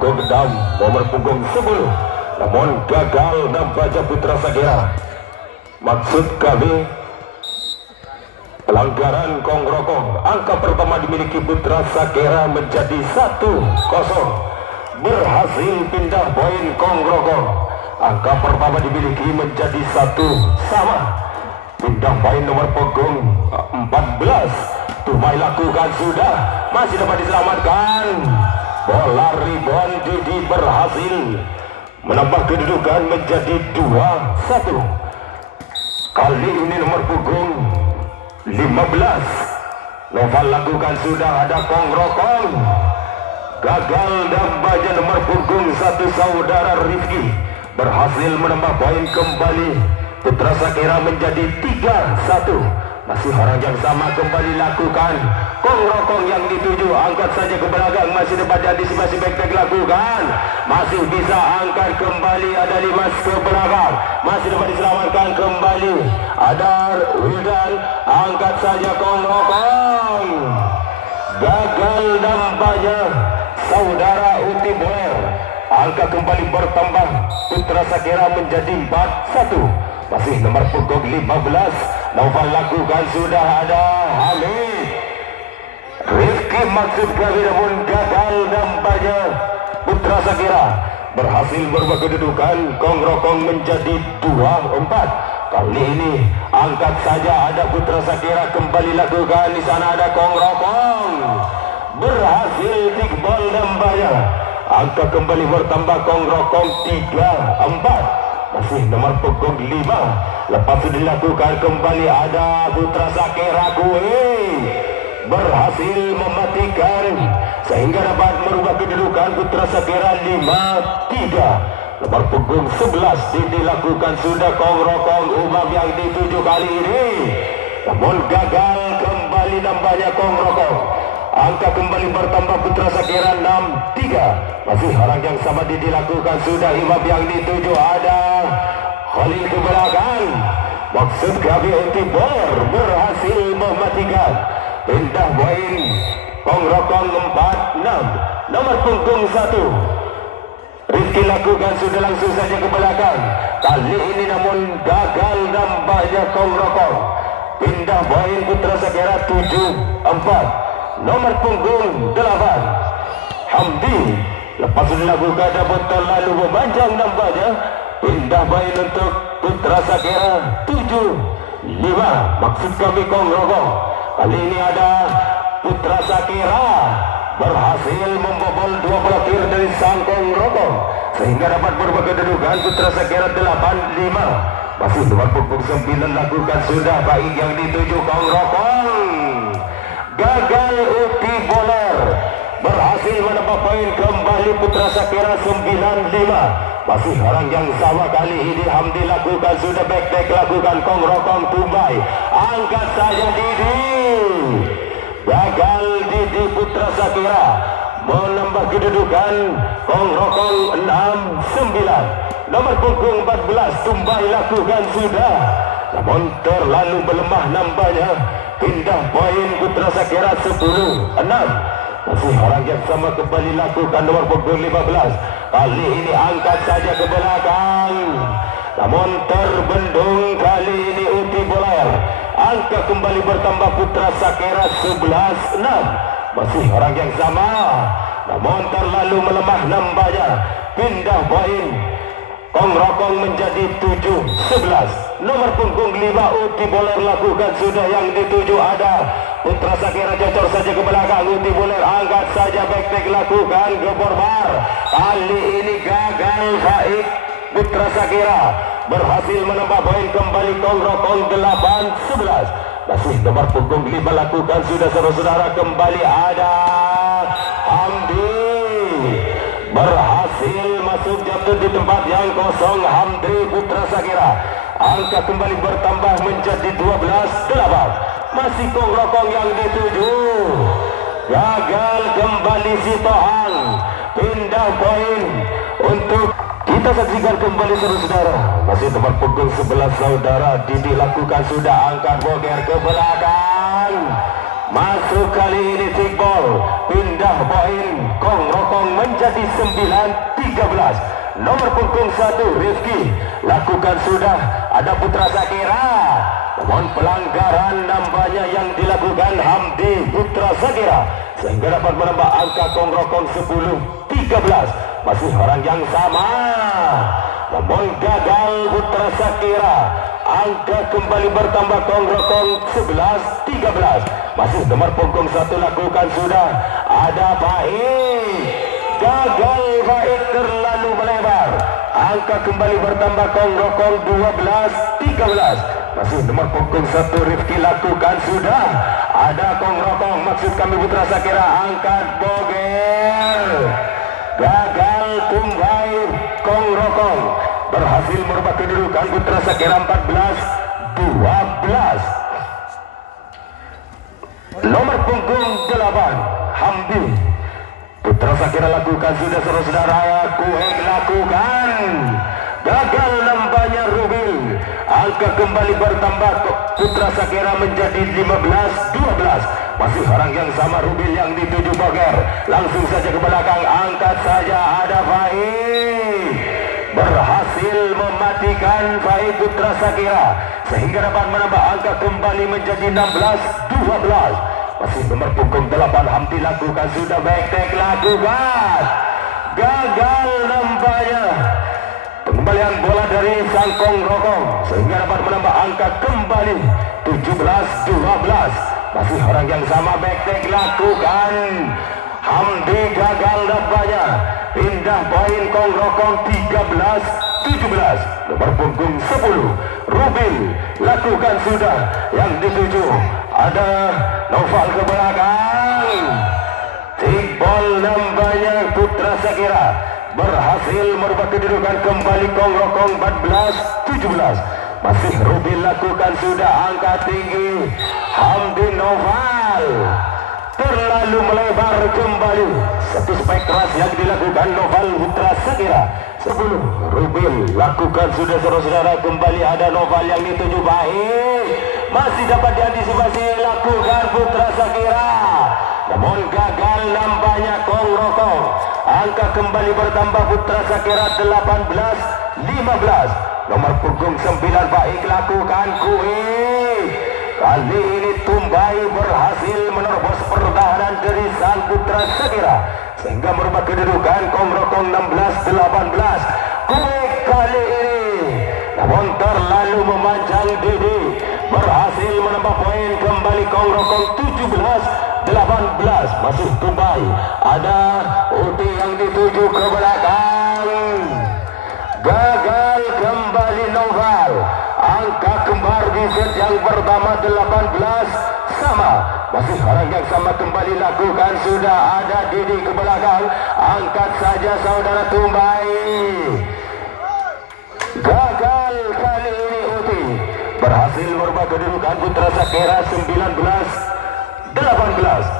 punggung 6 nomor punggung 10 namun gagal nampaknya Putra Sagera. Maksud kami pelanggaran Kongrokong. Angka pertama dimiliki Putra Sagera menjadi 1-0, berhasil pindah poin Kongrokong. Angka pertama dimiliki menjadi 1 sama. Pindah poin nomor punggung 14 Tumai lakukan sudah, masih dapat diselamatkan. Bola rebound Didi berhasil menambah kedudukan menjadi 2-1. Kali ini nomor punggung 15 Noval lakukan sudah, ada Kongrokong. Gagal nampaknya nomor punggung 1 saudara Rifki berhasil menambah poin kembali. Putra Sagera menjadi 3-1. Masih orang yang sama kembali lakukan. Kongrokong yang dituju, angkat saja ke belakang, masih dapat antisipasi back-back lakukan. Masih bisa angkat kembali, ada Limas ke belakang, masih dapat diselamatkan kembali. Ada Wildan, angkat saja Kongrokong. Gagal nampaknya saudara Uti Boer. Angka kembali bertambah, Putra Sagera menjadi 4-1. Masih nomor punggung 15 Noval lakukan sudah, ada Hamid. Rifki maksud kami namun gagal nampaknya. Putra Sagera berhasil berubah kedudukan. Kongrokong menjadi 2-4. Kali ini angkat saja, ada Putra Sagera kembali lakukan. Di sana ada Kongrokong berhasil Iqbal nampaknya. Angka kembali bertambah, Kongrokong 3-4. Masih nomor punggung 5. Lepas itu dilakukan kembali, ada Putra Sagera berhasil mematikan sehingga dapat merubah kedudukan. Putra Sagera 5-3. Nomor punggung 11 dilakukan sudah, Kongrokong umam yang dituju kali ini namun gagal kembali nampaknya Kongrokong. Angka kembali bertambah, Putra Sagera 6-3. Masih orang yang sama dilakukan sudah, imam yang dituju, ada Khalil ke belakang. Maksud kami Uti Boer berhasil mematikan. Pindah poin Kongrokong 4-6. Nomor punggung 1 Rifki lakukan sudah, langsung saja ke belakang. Kali ini namun gagal nampaknya Kongrokong. Pindah poin Putra Sagera 7-4. Nomor punggung 8 Hamdi lepas dilakukan dapat terlalu memanjang nampaknya. Pindah poin untuk Putra Sagera 7-5. Maksud kami Kongrokong. Kali ini ada Putra Sagera berhasil membobol 2 blokir dari sang Kongrokong sehingga dapat berubah kedudukan. Putra Sagera 8-5. Masih nomor punggung 9 lakukan sudah, baik yang dituju Kongrokong. Gagal Uti Boler berhasil menambah poin kembali. Putra Sagera 9-5. Masih orang yang sama kali ini. Hamdi lakukan sudah, back-back lakukan, Kongrokong tumbai. Angkat saja Didi. Gagal Didi. Putra Sagera menambah kedudukan. Kongrokong 6-9. Nomor punggung 14 tumbai lakukan sudah namun terlalu melemah nampaknya. Pindah poin Putra Sagera 10-6. Masih orang yang sama kembali lakukan, nomor punggung 15. Kali ini angkat saja ke belakang namun terbendung. Kali ini Uti Boler. Angka kembali bertambah, Putra Sagera 11-6. Masih orang yang sama namun terlalu melemah nampaknya. Pindah poin Kongrokong menjadi 7-11. Nomor punggung 5 Uti Boler lakukan sudah, yang dituju ada Putra Sagera, cocor saja ke belakang. Uti Boler angkat saja, back-back lakukan, gebor bar. Kali ini gagal baik. Putra Sagera berhasil menambah poin kembali. Kongrokong 8-11. Masih nomor punggung 5 lakukan sudah, saudara-saudara. Kembali ada Hamdi berhasil masuk jatuh di tempat yang kosong. Hamdi Putra Sagera. Angka kembali bertambah menjadi 12-8. Masih Kongrokong yang dituju. Gagal kembali si Tohang. Pindah poin untuk kita saksikan kembali, saudara-saudara. Masih tempat punggung 11 saudara. Didi lakukan sudah, angkat boger ke belakang. masuk kali ini kick ball, pindah poin Kong Rokong menjadi 9-13. Nomor punggung 1 Rifki lakukan sudah, ada Putra Sakira, namun pelanggaran nampaknya yang dilakukan Hamdi Putra Sakira sehingga dapat menambah angka Kong Rokong 10-13. Masih orang yang sama, namun gagal Putra Sakira. Angka kembali bertambah Kong Rokong 11-13. Masih nomor punggung 1 lakukan sudah, ada Baik, gagal Baik terlalu melebar. Angka kembali bertambah Kong Rokong 12-13. Masih nomor punggung 1 Rifki lakukan sudah, ada Kong Rokong, maksud kami Putra Sakira, angkat bogel, gagal tumbai Kong Rokong. Berhasil merubah kedudukan Putra Sakira 14-12. Nomor punggung 8 Hamdi Putra Sakira lakukan sudah, saudara-saudara. Kuhek lakukan, gagal nampaknya Rubil. Angka kembali bertambah, Putra Sakira menjadi 15-12. Masih orang yang sama, Rubil yang dituju Boger. Langsung saja ke belakang, angkat saja, ada Baik. Berhasil mematikan Baik Putra Sakira sehingga dapat menambah angka kembali menjadi 16-12. Masih nomor punggung 8 Hamdi lakukan sudah, back lakukan, gagal nampaknya pengembalian bola dari sang Kong Rokong sehingga dapat menambah angka kembali 17-12. Masih orang yang sama, back lakukan, Hamdi gagal nampaknya, pindah poin Kong Rokong 13-17. Nomor punggung 10 Rubil lakukan sudah, yang dituju ada Noval ke belakang. Timbol nampaknya Putra Sakira berhasil merubah kedudukan kembali Kong Rokong 14-17. Masih Rubil lakukan sudah, angkat tinggi Hamdi, Noval terlalu melebar kembali. Satu spek keras yang dilakukan Noval Putra Sakira. Sebelum Rubil lakukan sudah, saudara-saudara, kembali ada Noval yang dituju Baik, masih dapat diantisipasi lakukan Putra Sakira, namun gagal nampaknya Kong Rokong. Angka kembali bertambah, Putra Sakira 18-15. Nomor punggung 9 Baik lakukan Kuih. Kali ini Tumbai berhasil menerobos pertahanan dari sang Putra Sakira sehingga merubah kedudukan Kong Rokong 16-18. Kuih kali ini namun terlalu memanjang Didi, berhasil menambah poin kembali Kong Rokong 17-18. Masih Tumbai, ada Uti yang dituju ke belakang, gagal kembali Noval. Angka kembar di set yang pertama 18 sama. Masih orang yang sama kembali lakukan sudah, ada Didi ke belakang, angkat saja saudara Tumbai. Gagal kali ini Uti, berhasil merubah kedudukan Putra Sakira 19-18.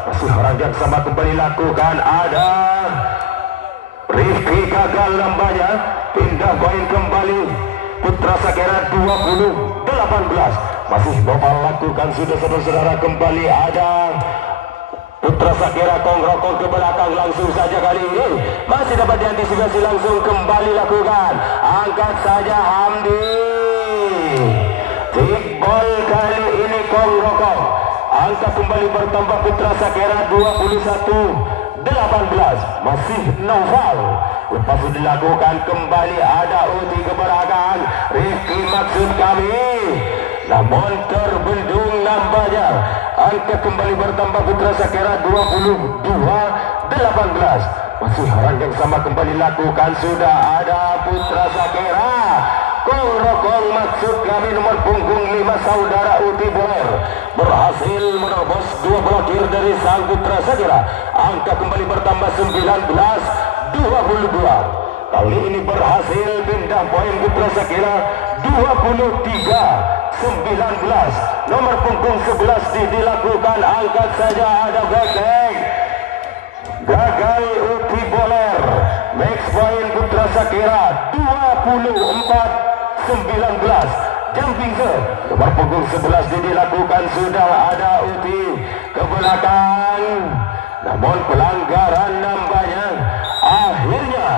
Masih orang yang sama kembali lakukan, ada Rifki gagal nampaknya, pindah poin kembali Putra Sakira 20-18. Masih Noval lakukan sudah, saudara-saudara, kembali ada Putra Sakira Kong Rokong ke belakang. Langsung saja kali ini masih dapat diantisipasi, langsung kembali lakukan, angkat saja Hamdi. Kickball kali ini Kong Rokong. Angka kembali bertambah, Putra Sakira 21-18. Masih Noval, lepas itu dilakukan kembali ada Uti ke belakang, Rifki maksud kami, namun terbendung nampaknya. Angka kembali bertambah, Putra Sakira 22-18. Masih orang yang sama kembali lakukan sudah, ada Putra Sakira Kong Rokong maksud kami, nomor punggung 5 saudara Uti Boer berhasil menerobos 2 blokir dari sang Putra Sakira. Angka kembali bertambah 19-22. Kali ini berhasil pindah poin Putra Sakira 23-19. Nomor punggung 11 dilakukan, angkat saja ada back. Gagal Uti Boler. Max point Putra Sakira 24-19. jumping set nomor punggung 11 dilakukan, sudah ada Uti ke belakang, namun pelanggaran nampaknya akhirnya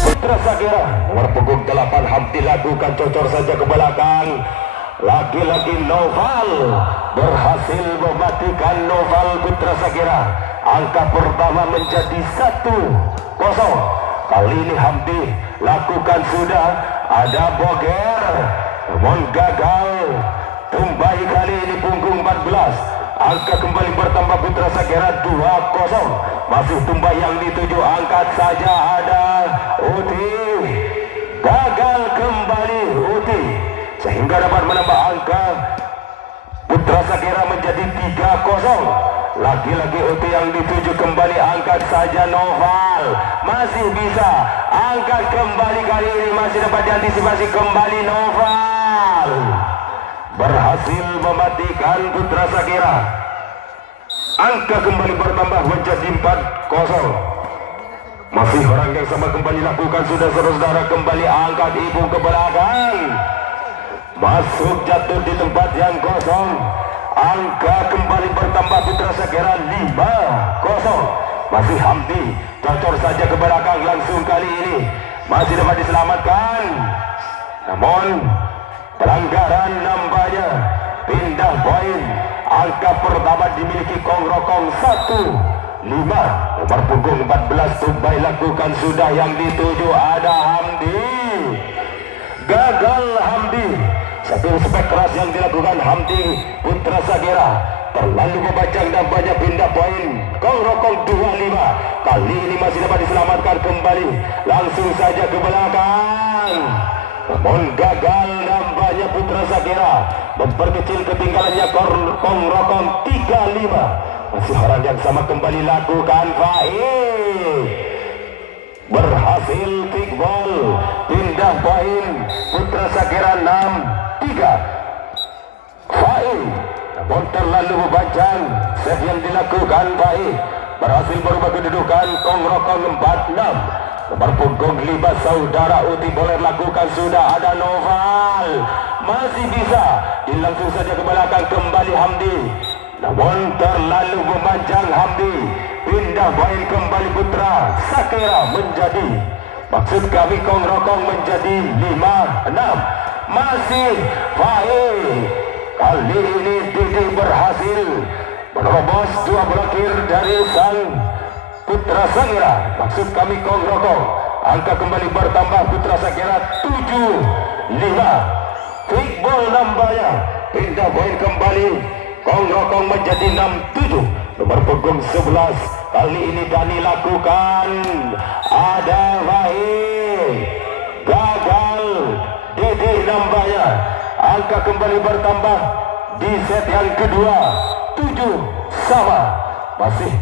Putra Sakira nomor punggung 8 Hamdi lakukan cocor saja ke belakang. Lagi-lagi Noval berhasil mematikan. Noval Putra Sakira, angka pertama menjadi 1-0. Kali ini Hamdi lakukan, sudah ada Boger, namun gagal. Tumbai kali ini punggung 14, angka kembali bertambah. Putra Sakira 2-0. Masih Tumbai yang dituju, angkat saja ada Uti, gagal kembali Uti sehingga dapat menambah angka Putra Sakira menjadi 3-0. Lagi-lagi Uti yang dituju, kembali angkat saja Noval, masih bisa angkat kembali, kali ini masih dapat diantisipasi kembali. Noval berhasil mematikan Putra Sakira, angka kembali bertambah menjadi 4-0. Masih orang yang sama kembali lakukan, sudah saudara, kembali angkat ibu ke belakang, masuk jatuh di tempat yang kosong, angka kembali bertambah. Putra Sakira 5-0. Masih Hamdi cocor saja ke belakang, langsung kali ini masih dapat diselamatkan, namun pelanggaran nampaknya pindah poin. Angka pertama dimiliki Kong Rokong 1-5. Nomor punggung 14 Tumbai lakukan, sudah yang dituju ada Hamdi, gagal Hamdi. Satu respek keras yang dilakukan Hamdi. Putra Sakira terlalu membajang dan banyak pindah poin. Kong Rokong 25. Kali ini masih dapat diselamatkan kembali, langsung saja ke belakang, namun gagal nampaknya. Putra Sakira memperkecil ketinggalannya. Kong Rokong 35. Masih orang yang sama kembali lakukan. Faik berhasil kickball, pindah poin. Putra Sakira 6-3. Faik namun terlalu membajang. Set yang dilakukan Faik berhasil berubah kedudukan. Kong Rokong 46. Nomor punggung 5 saudara Uti boleh lakukan, sudah ada Noval, masih bisa dilangsung saja ke belakang, kembali Hamdi, namun terlalu memanjang Hamdi. Pindah poin kembali Putra Sakira menjadi, maksud kami Kong Rokong menjadi 5-6. Masih Faik, kali ini Didi berhasil menerobos dua blokir dari sang Putra Sakira, maksud kami Kong Rokong. Angka kembali bertambah. Putra Sakira 7-5. Kickball nampaknya pindah poin kembali. Kong Rokong menjadi 6-7. Nomor punggung 11 kali ini Dani lakukan, ada Wahid, gagal. Dede nampaknya angka kembali bertambah di set yang kedua, 7-sama. Masih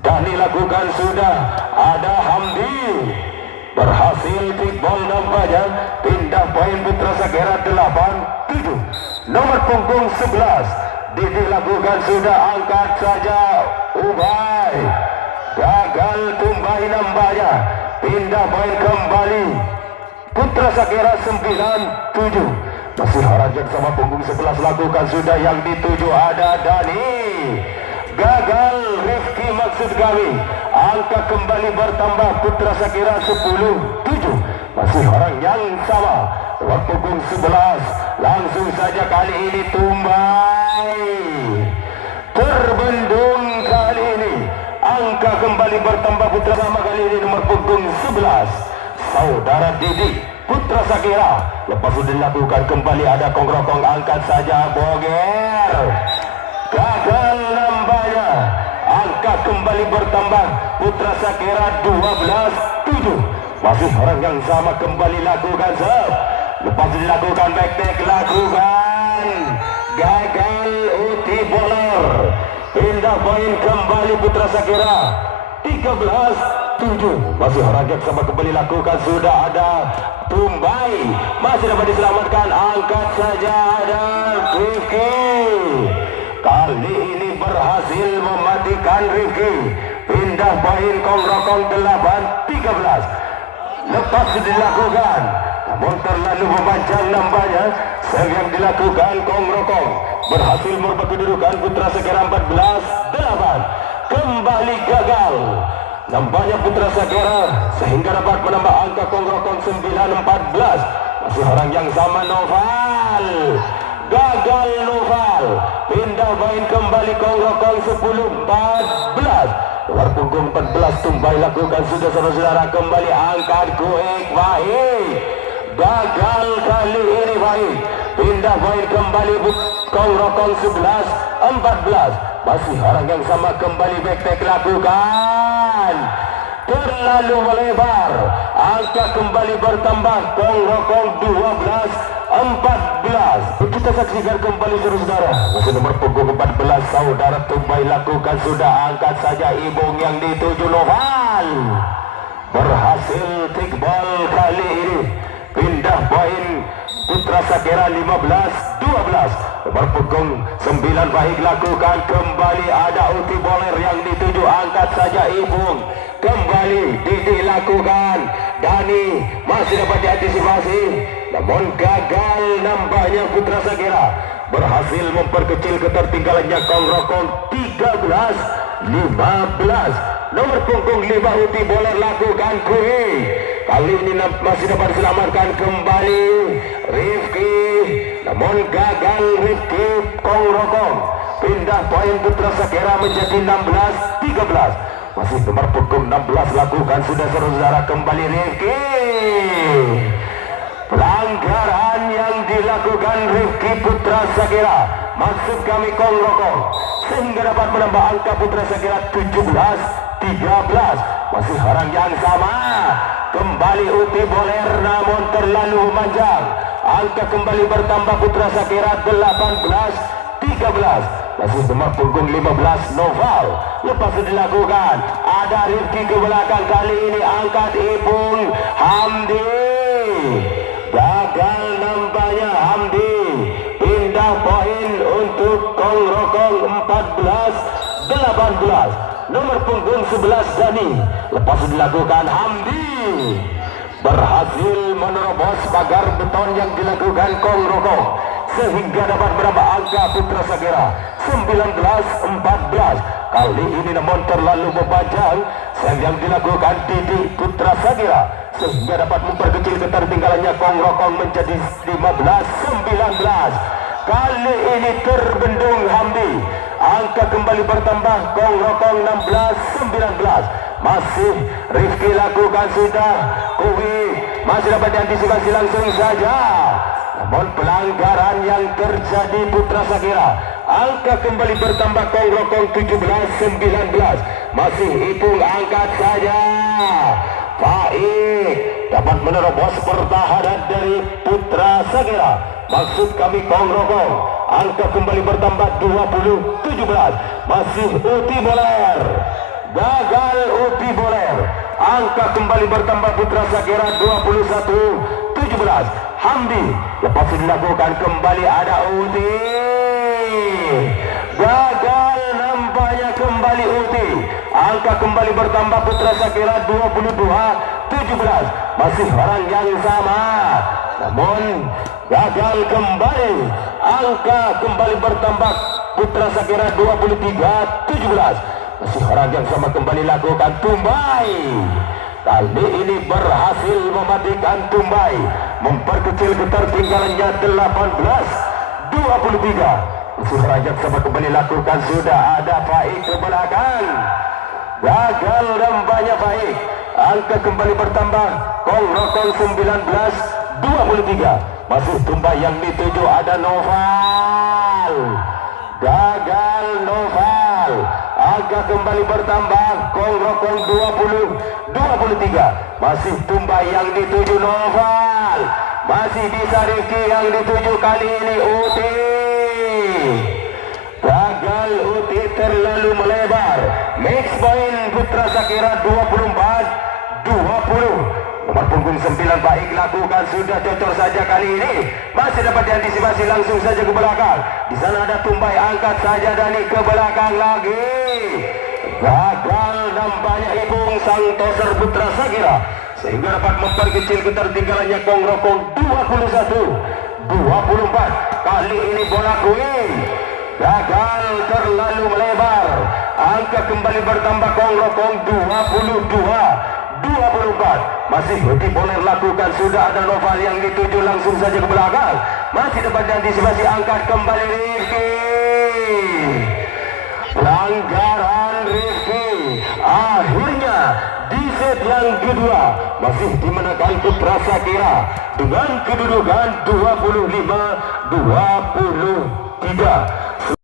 Dani lakukan, sudah ada Hamdi berhasil kickball nampaknya. Pindah poin Putra Sakira 8-7. Nomor punggung 11 Didi lakukan, sudah angkat saja Ubay, gagal. Tumbai nampaknya pindah poin kembali. Putra Sakira 9-7. Masih Harajan sama punggung 11 lakukan, sudah yang dituju ada Dani, gagal. Rifki maksud kami, angka kembali bertambah. Putra Sakira 10-7. Masih orang yang sama, nomor punggung 11. Langsung saja kali ini Tumbai terbendung. Kali ini angka kembali bertambah. Putra sama kali ini nomor punggung 11 saudara Didi. Putra Sakira lepas sudah dilakukan, kembali ada Kong Rokong, angkat saja Boger, gagal nampaknya. Angka kembali bertambah. Putra Sakira 12-7. Masih orang yang sama kembali lakukan serve, lepas dilakukan back take, lakukan, gagal. Uti bowler, pindah poin kembali Putra Sakira 13-7. Masih orang yang sama kembali lakukan, sudah ada Tumbai, masih dapat diselamatkan, angkat saja ada Rifki. Kali ini berhasil mematikan dilakukan Rifki. Pindah poin Kongrokong 8-13. Lepas dilakukan, namun terlalu memanjang nampaknya. Serve yang dilakukan Kongrokong berhasil merubah kedudukan Putra Sagera 14-8. Kembali gagal nampaknya Putra Sagera sehingga dapat menambah angka Kongrokong 9-14. Masih orang yang sama Noval. Gagal Noval. Pindah main kembali Kongrokong 10-14. Luar punggung 14 Tumbai lakukan sudah saudara-saudara. Kembali angkat Kuek Baik. Gagal kali ini Baik. Pindah main kembali Kongrokong 11-14. Masih orang yang sama kembali back lakukan. Terlalu melebar. Angka kembali bertambah. Kongrokong 12-14. Kita saksikan kembali saudara. Masih nomor punggung 14 saudara Tumbai lakukan sudah. Angkat saja Ibung yang dituju Noval. Berhasil take ball kali ini. Pindah poin Putra Sagera 15-12. Nomor punggung 9 Baik lakukan kembali. Ada Uti Boler yang dituju. Angkat saja Ibung. Kembali Didi lakukan. Dani masih dapat diantisipasi, namun gagal nampaknya Putra Sagera. Berhasil memperkecil ketertinggalannya Kongrokong 13-15. Nomor punggung 5 Uti Boler lakukan Kui. Kali ini masih dapat diselamatkan kembali Rifki, namun gagal Rifki. Kongrokong pindah poin Putra Sagera menjadi 16-13. Masih nomor punggung 16 lakukan sudah saudara kembali Rifki. Pelanggaran yang dilakukan Rifki Putra Sagera, maksud kami Kongrokong, sehingga dapat menambah angka Putra Sagera 17-13. Masih orang yang sama. Kembali Uti Boler namun terlalu memanjang. Angka kembali bertambah Putra Sagera 18-13. Masih nomor punggung 15 Noval. Lepas dilakukan ada Rifki ke belakang. Kali ini angkat Ibung Hamdi. Gagal nampaknya Hamdi. Pindah poin untuk Kongrokong 14-18. Nomor punggung 11 Dani. Lepas dilakukan Hamdi berhasil menerobos pagar beton yang dilakukan Kongrokong sehingga dapat menambah angka Putra Sagera 19-14. Kali ini namun terlalu memanjang. Serve yang dilakukan Didi Putra Sagera sehingga dapat memperkecil ketertinggalannya Kongrokong menjadi 15-19. Kali ini terbendung Hamdi. Angka kembali bertambah Kongrokong 16-19. Masih Rifki lakukan sudah. Kui masih dapat diantisipasi langsung saja. Namun pelanggaran yang terjadi Putra Sagera. Angka kembali bertambah Kongrokong 17-19. Masih Ipung angkat saja. Faik dapat menerobos pertahanan dari Putra Sagera. Maksud kami Kongrokong. Angka kembali bertambah 20-17. Masih Uti Boler. Gagal Uti Boler. Angka kembali bertambah Putra Sagera 21-17. Hamdi lepas dilakukan kembali ada Uti. Gagal nampaknya kembali Uti. Angka kembali bertambah Putra Sagera 22-17. Masih orang yang sama, namun gagal kembali. Angka kembali bertambah Putra Sagera 23-17. Masih orang yang sama kembali lakukan Tumbai. Kali ini berhasil mematikan Tumbai, memperkecil ketertinggalannya 18-23. Masih orang yang sama kembali lakukan sudah ada Faik ke belakang. Gagal nampaknya Faik. Angka kembali bertambah Kongrokong 19-23. Masih Tumbai yang dituju ada Noval. Gagal Noval. Angka kembali bertambah Kongrokong 20-23. Masih Tumbai yang dituju Noval. Masih bisa Rifki yang dituju kali ini Uti. Gagal Uti terlalu melebar. Max point Putra Sagera 24-20. Nomor punggung 9 Baik lakukan sudah cocok saja kali ini. Masih dapat diantisipasi langsung saja ke belakang. Di sana ada Tumbai angkat saja Dani ke belakang lagi. gagal nampaknya Ibung Santoser Putra Sagira sehingga dapat memperkecil ketertinggalannya Kongrokong 21-24. Kali ini bola kuing gagal terlalu melebar, angka kembali bertambah Kongrokong 22-24. Masih boleh lakukan, sudah ada Noval yang dituju langsung saja ke belakang, masih dapat diantisipasi, angkat kembali Rifki. Pelanggaran Rifki akhirnya di set yang kedua masih dimenangkan Putra Sakira dengan kedudukan 25-23.